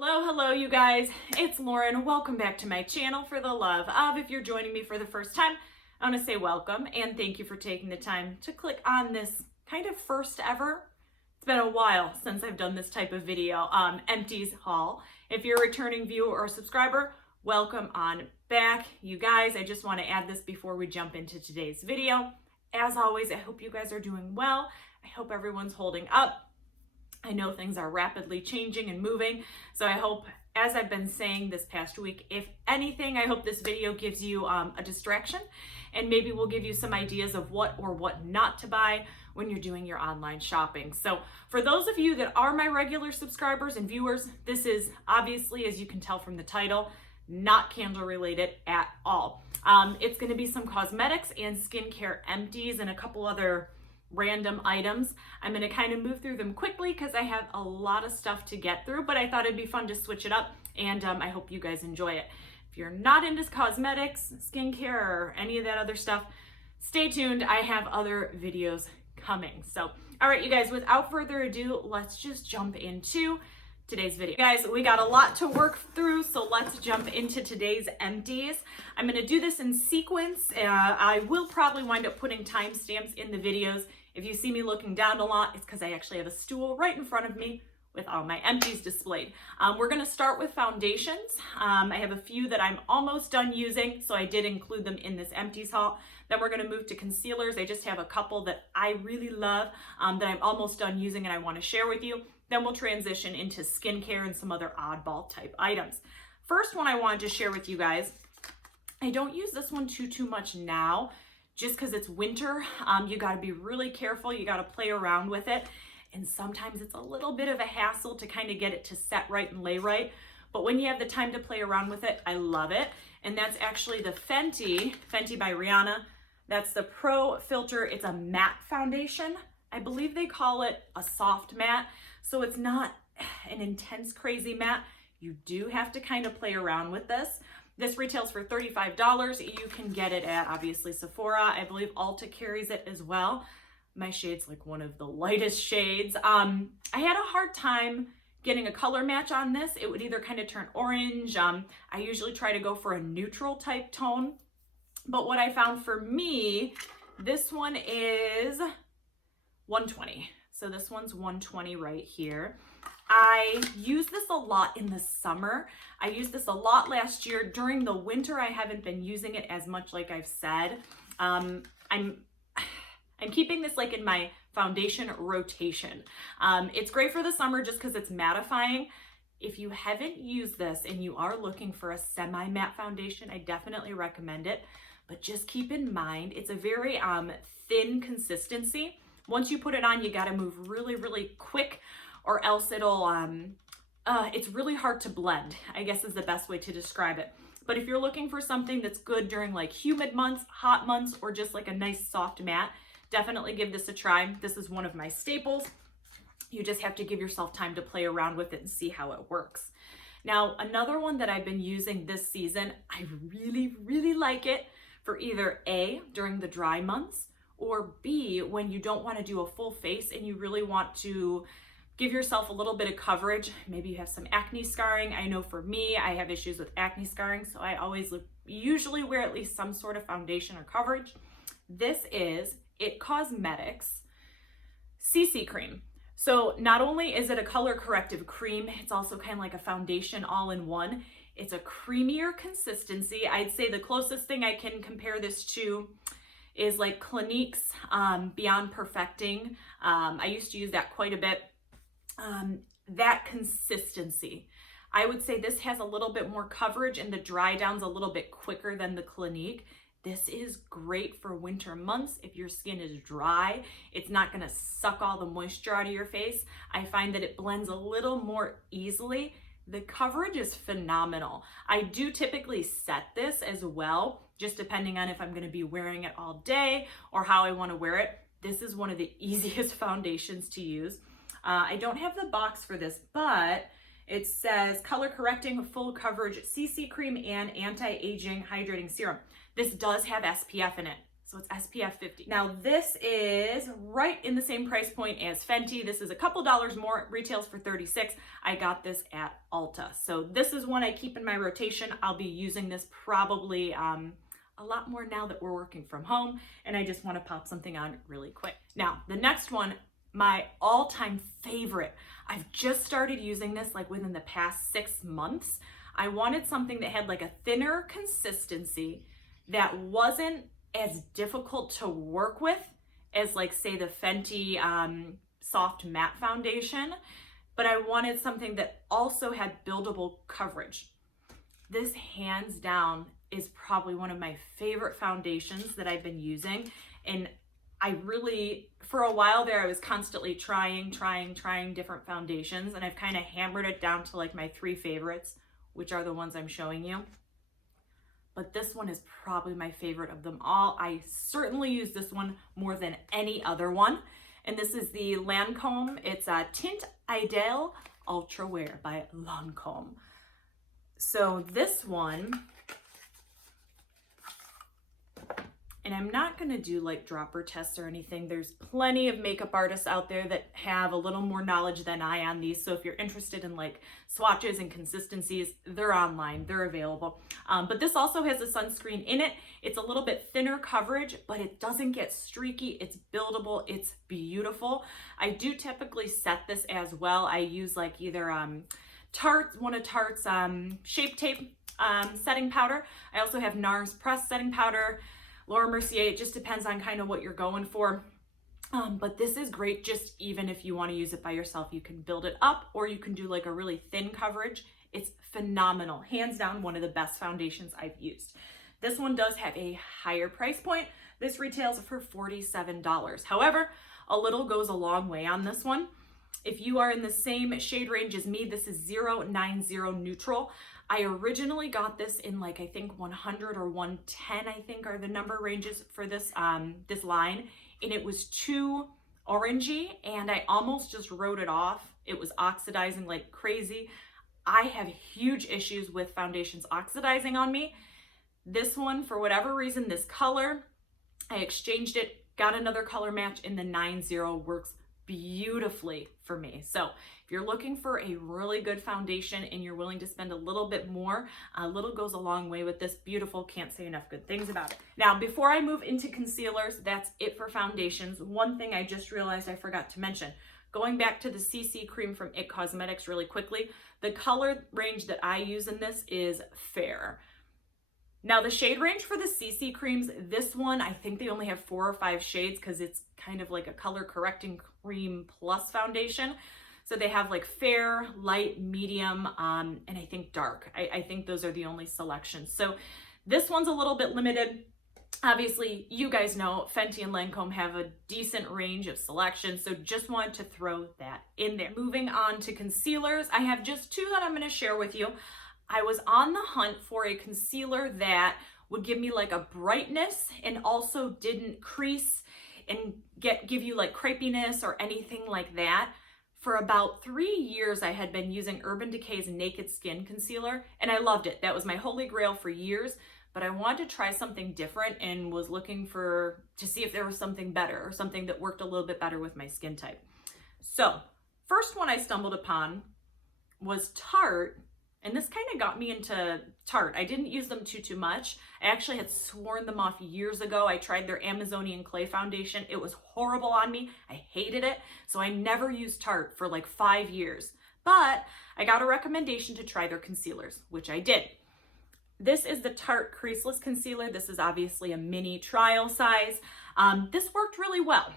Hello you guys, it's Lauren. Welcome back to my channel. For the love of, if you're joining me for the first time, I want to say welcome and thank you for taking the time to click on this kind of first ever. It's been a while since I've done this type of video, empties haul. If you're a returning viewer or subscriber, welcome on back. You guys, I just want to add this before we jump into today's video. As always, I hope you guys are doing well. I hope everyone's holding up. I know things are rapidly changing and moving, so I hope, as I've been saying this past week, if anything, I hope this video gives you a distraction and maybe will give you some ideas of what or what not to buy when you're doing your online shopping. So for those of you that are my regular subscribers and viewers, this is obviously, as you can tell from the title, not candle related at all. It's going to be some cosmetics and skincare empties and a couple other random items. I'm going to kind of move through them quickly because I have a lot of stuff to get through, but I thought it'd be fun to switch it up, and I hope you guys enjoy it. If you're not into cosmetics, skincare, or any of that other stuff, stay tuned. I have other videos coming. So, all right, you guys, without further ado, let's just jump into today's video. Guys, we got a lot to work through, so let's jump into today's empties. I'm going to do this in sequence. I will probably wind up putting timestamps in the videos. If you see me looking down a lot, it's because I actually have a stool right in front of me with all my empties displayed. We're going to start with foundations. I have a few that I'm almost done using, so I did include them in this empties haul. Then we're going to move to concealers. I just have a couple that I really love that I'm almost done using and I want to share with you. Then we'll transition into skincare and some other oddball type items. First one I wanted to share with you guys, I don't use this one too much now, just because it's winter. You got to be really careful. You got to play around with it. And sometimes it's a little bit of a hassle to kind of get it to set right and lay right. But when you have the time to play around with it, I love it. And that's actually the Fenty by Rihanna. That's the Pro-Filt'r. It's a matte foundation. I believe they call it a soft matte. So it's not an intense, crazy matte. You do have to kind of play around with this. This retails for $35. You can get it at, obviously, Sephora. I believe Ulta carries it as well. My shade's like one of the lightest shades. I had a hard time getting a color match on this. It would either kind of turn orange. I usually try to go for a neutral type tone. But what I found for me, this one is 120. So this one's 120 right here. I use this a lot in the summer. I used this a lot last year. During the winter, I haven't been using it as much, like I've said. I'm keeping this like in my foundation rotation. It's great for the summer just because it's mattifying. If you haven't used this and you are looking for a semi-matte foundation, I definitely recommend it. But just keep in mind, it's a very thin consistency. Once you put it on, you got to move really quick, or else it'll, it's really hard to blend, I guess is the best way to describe it. But if you're looking for something that's good during like humid months, hot months, or just like a nice soft matte, definitely give this a try. This is one of my staples. You just have to give yourself time to play around with it and see how it works. Now, another one that I've been using this season, I really like it for either A, during the dry months, or B, when you don't want to do a full face and you really want to give yourself a little bit of coverage. Maybe you have some acne scarring. I know for me, I have issues with acne scarring, so I always usually wear at least some sort of foundation or coverage. This is IT Cosmetics CC cream. So not only is it a color corrective cream, it's also kind of like a foundation all in one. It's a creamier consistency. I'd say the closest thing I can compare this to is like Clinique's Beyond Perfecting. I used to use that quite a bit. That consistency. I would say this has a little bit more coverage and the dry down's a little bit quicker than the Clinique. This is great for winter months. If your skin is dry, it's not gonna suck all the moisture out of your face. I find that it blends a little more easily. The coverage is phenomenal. I do typically set this as well, just depending on if I'm gonna be wearing it all day or how I wanna wear it. This is one of the easiest foundations to use. I don't have the box for this, but it says color correcting full coverage CC cream and anti-aging hydrating serum. This does have SPF in it. So it's SPF 50. Now this is right in the same price point as Fenty. This is a couple dollars more, it retails for $36. I got this at Ulta. So this is one I keep in my rotation. I'll be using this probably a lot more now that we're working from home, and I just want to pop something on really quick. Now, the next one, my all-time favorite. I've just started using this like within the past 6 months. I wanted something that had like a thinner consistency that wasn't as difficult to work with as like say the Fenty soft matte foundation, but I wanted something that also had buildable coverage. This hands down is probably one of my favorite foundations that I've been using, and I really, for a while there, I was constantly trying different foundations, and I've kind of hammered it down to like my 3 favorites, which are the ones I'm showing you. But this one is probably my favorite of them all. I certainly use this one more than any other one. And this is the Lancôme. It's a Teint Idole Ultra Wear by Lancôme. So this one, and I'm not gonna do like dropper tests or anything. There's plenty of makeup artists out there that have a little more knowledge than I on these. So if you're interested in like swatches and consistencies, they're online, they're available. But this also has a sunscreen in it. It's a little bit thinner coverage, but it doesn't get streaky. It's buildable, it's beautiful. I do typically set this as well. I use like either one of Tarte's Shape Tape setting powder. I also have NARS Press setting powder, Laura Mercier. It just depends on kind of what you're going for. But this is great just even if you want to use it by yourself. You can build it up, or you can do like a really thin coverage. It's phenomenal. Hands down, one of the best foundations I've used. This one does have a higher price point. This retails for $47. However, a little goes a long way on this one. If you are in the same shade range as me, this is 090 Neutral. I originally got this in like, I think 100 or 110, I think are the number ranges for this, this line. And it was too orangey and I almost just wrote it off. It was oxidizing like crazy. I have huge issues with foundations oxidizing on me. This one, for whatever reason, this color, I exchanged it, got another color match, and the 90 works beautifully for me. So if you're looking for a really good foundation and you're willing to spend a little bit more, a little goes a long way with this. Beautiful, can't say enough good things about it. Now, before I move into concealers, that's it for foundations. One thing I just realized I forgot to mention, going back to the CC cream from IT Cosmetics really quickly, the color range that I use in this is Fair. Now the shade range for the CC creams, this one, I think they only have 4 or 5 shades because it's kind of like a color correcting cream plus foundation. So they have like fair, light, medium, and I think dark. I think those are the only selections. So this one's a little bit limited. Obviously, you guys know Fenty and Lancôme have a decent range of selections, so just wanted to throw that in there. Moving on to concealers, I have just 2 that I'm going to share with you. I was on the hunt for a concealer that would give me like a brightness and also didn't crease and give you like crepiness or anything like that. For about 3 years, I had been using Urban Decay's Naked Skin Concealer, and I loved it. That was my holy grail for years, but I wanted to try something different and was looking to see if there was something better or something that worked a little bit better with my skin type. So, first one I stumbled upon was Tarte, and this kind of got me into Tarte. I didn't use them too much. I actually had sworn them off years ago. I tried their Amazonian Clay Foundation. It was horrible on me. I hated it. So I never used Tarte for like 5 years. But I got a recommendation to try their concealers, which I did. This is the Tarte Creaseless Concealer. This is obviously a mini trial size. This worked really well.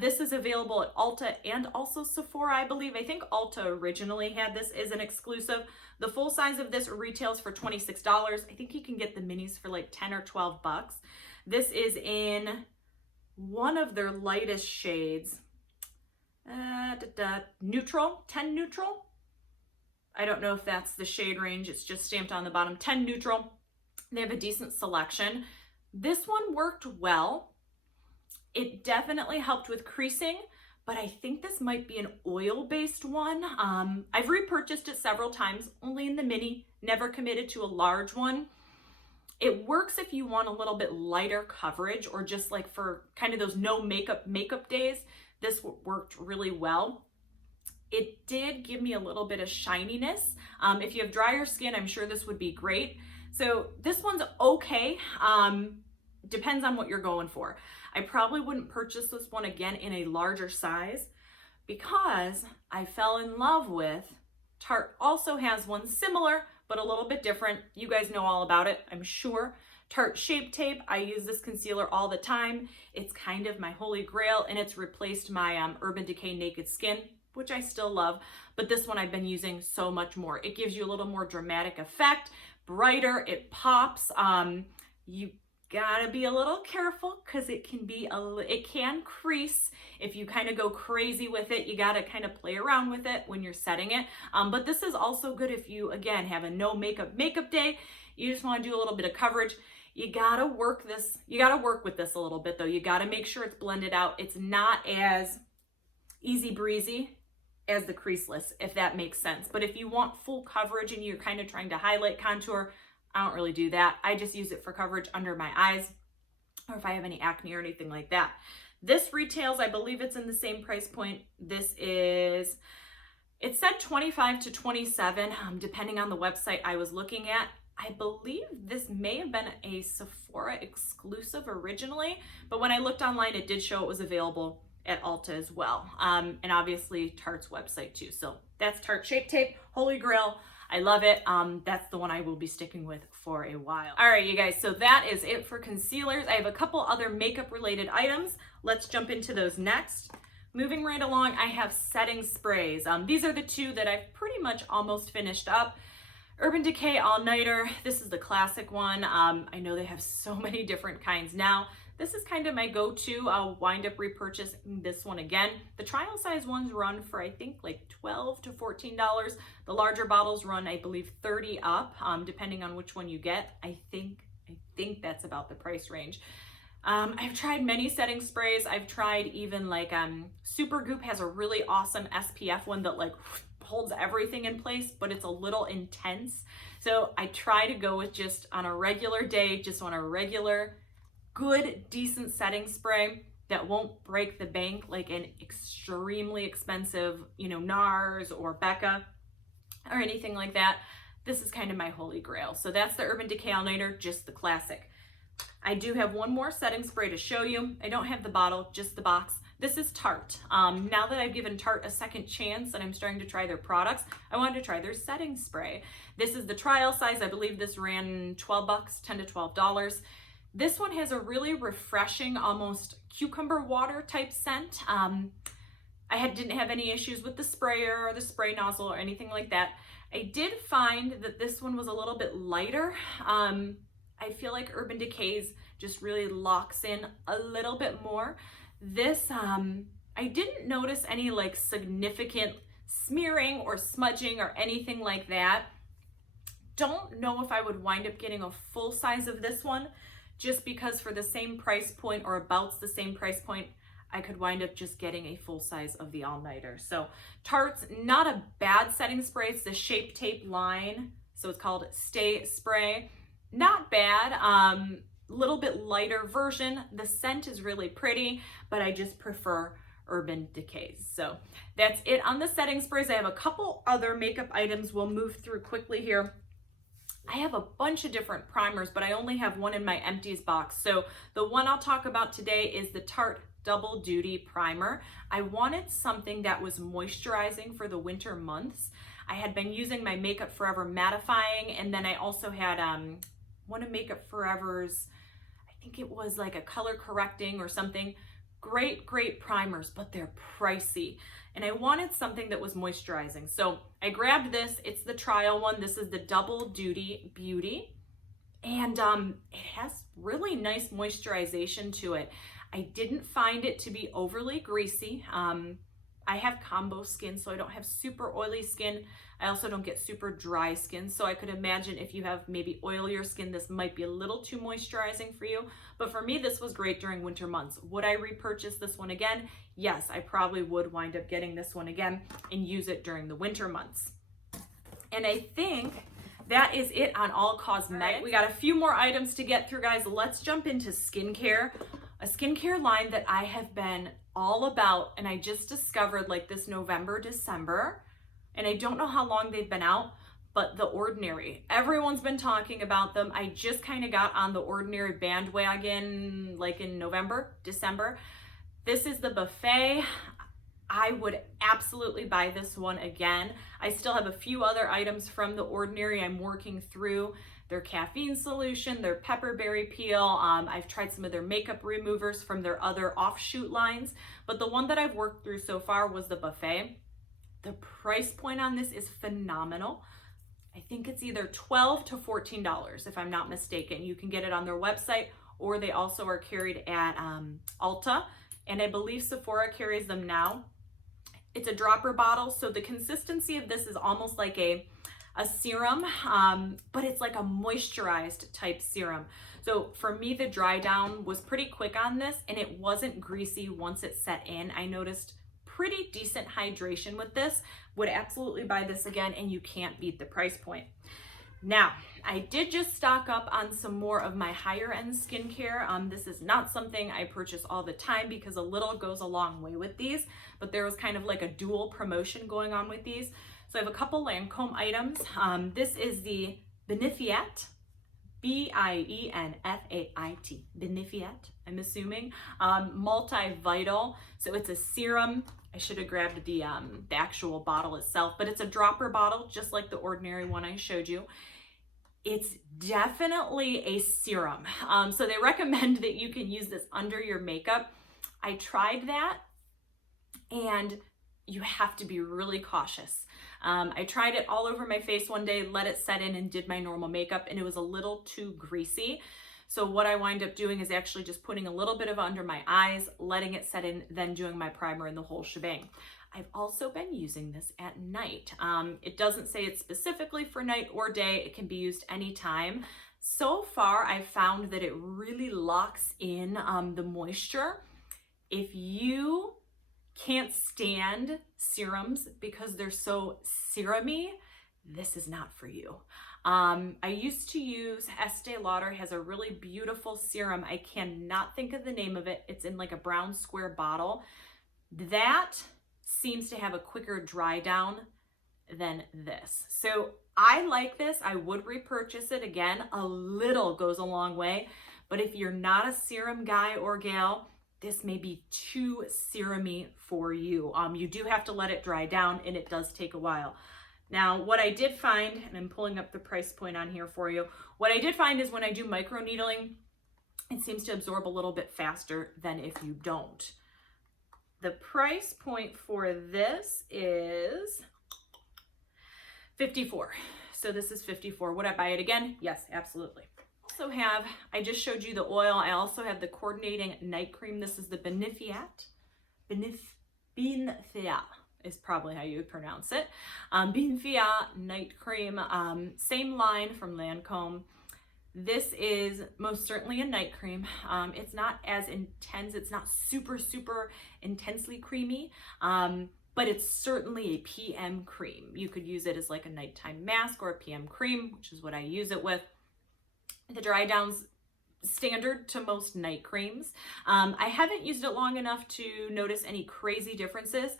This is available at Ulta and also Sephora, I believe. I think Ulta originally had this as an exclusive. The full size of this retails for $26. I think you can get the minis for like 10 or 12 bucks. This is in one of their lightest shades. Neutral, 10 Neutral. I don't know if that's the shade range. It's just stamped on the bottom, 10 Neutral. They have a decent selection. This one worked well. It definitely helped with creasing, but I think this might be an oil-based one. I've repurchased it several times, only in the mini, never committed to a large one. It works if you want a little bit lighter coverage or just like for kind of those no makeup days. This worked really well. It did give me a little bit of shininess. If you have drier skin, I'm sure this would be great. So this one's okay. Depends on what you're going for. I probably wouldn't purchase this one again in a larger size because I fell in love with Tarte. Also has one similar, but a little bit different. You guys know all about it, I'm sure. Tarte Shape Tape. I use this concealer all the time. It's kind of my holy grail, and it's replaced my Urban Decay Naked Skin, which I still love, but this one I've been using so much more. It gives you a little more dramatic effect, brighter, it pops. You gotta be a little careful because it can crease if you kind of go crazy with it. You gotta kind of play around with it when you're setting it. But this is also good if you, again, have a no makeup day. You just want to do a little bit of coverage. You gotta work with this a little bit though. You gotta make sure it's blended out. It's not as easy breezy as the Creaseless, if that makes sense. But if you want full coverage and you're kind of trying to highlight, contour, I don't really do that. I just use it for coverage under my eyes or if I have any acne or anything like that. This retails, I believe it's in the same price point. It said 25 to 27, depending on the website I was looking at. I believe this may have been a Sephora exclusive originally, but when I looked online, it did show it was available at Ulta as well. And obviously Tarte's website too. So that's Tarte Shape Tape, holy grail. I love it. That's the one I will be sticking with for a while. All right, you guys, so that is it for concealers. I have a couple other makeup related items. Let's jump into those next. Moving right along, I have setting sprays. These are the two that I've pretty much almost finished up. Urban Decay All Nighter. This is the classic one. I know they have so many different kinds now. This is kind of my go-to. I'll wind up repurchasing this one again. The trial size ones run for, I think, like $12 to $14. The larger bottles run, I believe, $30 up, depending on which one you get. I think that's about the price range. I've tried many setting sprays. I've tried even like Supergoop has a really awesome SPF one that like holds everything in place, but it's a little intense. So I try to go with just on a regular day, just on a regular good, decent setting spray that won't break the bank like an extremely expensive, NARS or Becca or anything like that. This is kind of my holy grail. So that's the Urban Decay All Nighter, just the classic. I do have one more setting spray to show you. I don't have the bottle, just the box. This is Tarte. Now that I've given Tarte a second chance and I'm starting to try their products, I wanted to try their setting spray. This is the trial size. I believe this ran $12, $10 to $12. This one has a really refreshing, almost cucumber water type scent. I didn't have any issues with the sprayer or the spray nozzle or anything like that. I did find that this one was a little bit lighter. I feel like Urban Decay's just really locks in a little bit more. This, I didn't notice any like significant smearing or smudging or anything like that. Don't know if I would wind up getting a full size of this one, just because for the same price point or about the same price point, I could wind up just getting a full size of the All Nighter. So Tarte's not a bad setting spray. It's the Shape Tape line. So it's called Stay Spray. Not bad. Little bit lighter version. The scent is really pretty, but I just prefer Urban Decay's. So that's it on the setting sprays. I have a couple other makeup items we'll move through quickly here. I have a bunch of different primers, but I only have one in my empties box. So the one I'll talk about today is the Tarte Double Duty Primer. I wanted something that was moisturizing for the winter months. I had been using my Makeup Forever mattifying, and then I also had one of Makeup Forever's, I think it was like a color correcting or something. Great primers, but they're pricey. And I wanted something that was moisturizing. So I grabbed this. It's the trial one. This is the Double Duty Beauty. And it has really nice moisturization to it. I didn't find it to be overly greasy. I have combo skin, so I don't have super oily skin. I also don't get super dry skin, so I could imagine if you have maybe oilier skin, this might be a little too moisturizing for you. But for me, this was great during winter months. Would I repurchase this one again? Yes, I probably would wind up getting this one again and use it during the winter months. And I think that is it on all cosmetics. We got a few more items to get through, guys. Let's jump into skincare. A skincare line that I have been all about, and I just discovered like this November, December, and I don't know how long they've been out, but The Ordinary. Everyone's been talking about them. I just kind of got on The Ordinary bandwagon like in November, December. This is the Buffet. I would absolutely buy this one again. I still have a few other items from The Ordinary I'm working through. Their caffeine solution, their pepperberry peel. I've tried some of their makeup removers from their other offshoot lines, but the one that I've worked through so far was the Buffet. The price point on this is phenomenal. I think it's either $12 to $14 if I'm not mistaken. You can get it on their website, or they also are carried at Ulta, and I believe Sephora carries them now. It's a dropper bottle, so the consistency of this is almost like a serum, but it's like a moisturized type serum. So for me, the dry down was pretty quick on this, and it wasn't greasy once it set in. I noticed pretty decent hydration with this. Would absolutely buy this again, and you can't beat the price point. Now, I did just stock up on some more of my higher end skincare. This is not something I purchase all the time because a little goes a long way with these, but there was kind of like a dual promotion going on with these. So I have a couple Lancôme items. This is the Bienfiat, Bienfait, Bienfiat, I'm assuming, multivital. So it's a serum. I should have grabbed the actual bottle itself, but it's a dropper bottle, just like the Ordinary one I showed you. It's definitely a serum. So they recommend that you can use this under your makeup. I tried that, and you have to be really cautious. I tried it all over my face one day, let it set in, and did my normal makeup, and it was a little too greasy. So what I wind up doing is actually just putting a little bit of it under my eyes, letting it set in, then doing my primer and the whole shebang. I've also been using this at night. It doesn't say it's specifically for night or day. It can be used anytime. So far, I've found that it really locks in the moisture. If you can't stand serums because they're so serumy, this is not for you. I used to use Estee Lauder has a really beautiful serum. I cannot think of the name of it. It's in like a brown square bottle. That seems to have a quicker dry down than this. So I like this. I would repurchase it again. A little goes a long way, but if you're not a serum guy or gal, this may be too serumy for you. You do have to let it dry down, and it does take a while. Now, what I did find, and I'm pulling up the price point on here for you, what I did find is when I do micro needling, it seems to absorb a little bit faster than if you don't. The price point for this is $54. So this is $54. Would I buy it again? Yes, absolutely. Also have, I just showed you the oil. I also have the coordinating night cream. This is the Bienfiat. Bienfiat is probably how you would pronounce it. Bienfiat night cream, same line from Lancôme. This is most certainly a night cream. It's not as intense. It's not super, super intensely creamy, but it's certainly a PM cream. You could use it as like a nighttime mask or a PM cream, which is what I use it with. The dry down's standard to most night creams. I haven't used it long enough to notice any crazy differences,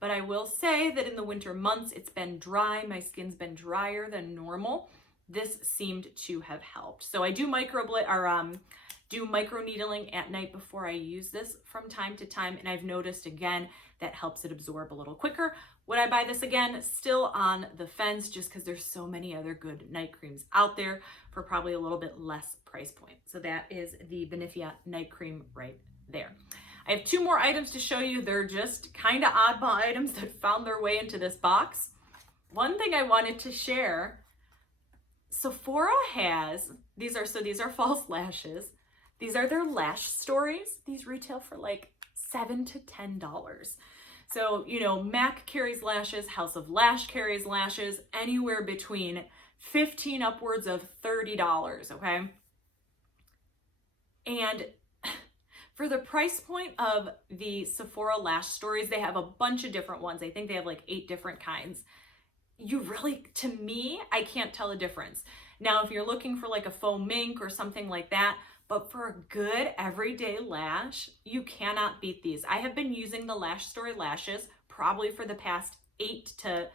but I will say that in the winter months, it's been dry. My skin's been drier than normal. This seemed to have helped. So I do micro needling at night before I use this from time to time, and I've noticed again that helps it absorb a little quicker. Would I buy this again? Still on the fence, just because there's so many other good night creams out there for probably a little bit less price point. So that is the Bienfiat night cream right there. I have two more items to show you. They're just kind of oddball items that found their way into this box. One thing I wanted to share, Sephora has, these are false lashes. These are their lash stories. These retail for like $7 to $10. So, you know, MAC carries lashes, House of Lash carries lashes, anywhere between $15 upwards of $30, okay? And for the price point of the Sephora lash stories, they have a bunch of different ones. I think they have like 8 different kinds. you really, to me, I can't tell a difference. Now, if you're looking for like a faux mink or something like that, but for a good everyday lash, you cannot beat these. I have been using the Lash Story lashes probably for the past 8 to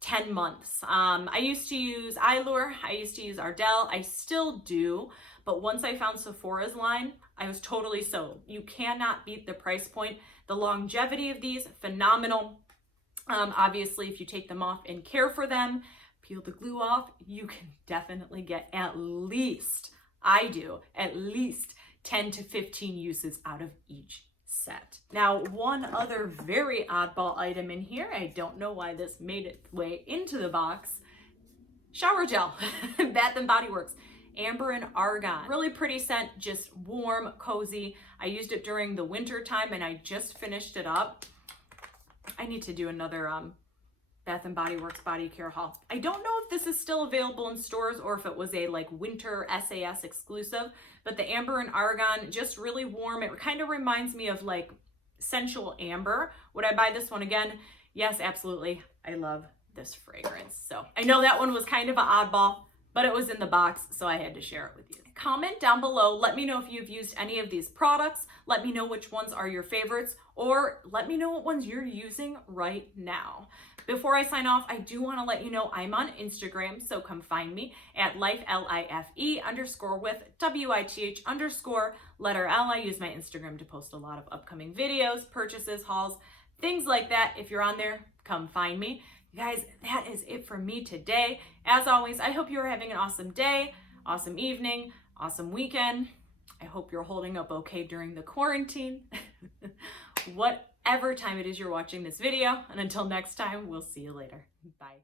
10 months. I used to use Idole, I used to use Idole, I still do, but once I found Sephora's line, I was totally sold. You cannot beat the price point. The longevity of these, phenomenal. Obviously, if you take them off and care for them, peel the glue off, you can definitely get at least, I do, at least 10 to 15 uses out of each set. Now, one other very oddball item in here, I don't know why this made its way into the box, shower gel, Bath & Body Works, Amber and Argan. Really pretty scent, just warm, cozy. I used it during the winter time and I just finished it up. I need to do another Bath & Body Works body care haul. I don't know if this is still available in stores or if it was a like winter SAS exclusive, but the Amber and Argan, just really warm. It kind of reminds me of like sensual amber. Would I buy this one again? Yes, absolutely. I love this fragrance. So I know that one was kind of an oddball, but it was in the box, so I had to share it with you. Comment down below, let me know if you've used any of these products, let me know which ones are your favorites, or let me know what ones you're using right now. Before I sign off, I do want to let you know I'm on Instagram, so come find me at life, L-I-F-E _ with W-I-T-H _ letter L. I use my Instagram to post a lot of upcoming videos, purchases, hauls, things like that. If you're on there, come find me. You guys, that is it for me today. As always, I hope you're having an awesome day, awesome evening, awesome weekend. I hope you're holding up okay during the quarantine. Whatever time it is you're watching this video. And until next time, we'll see you later. Bye.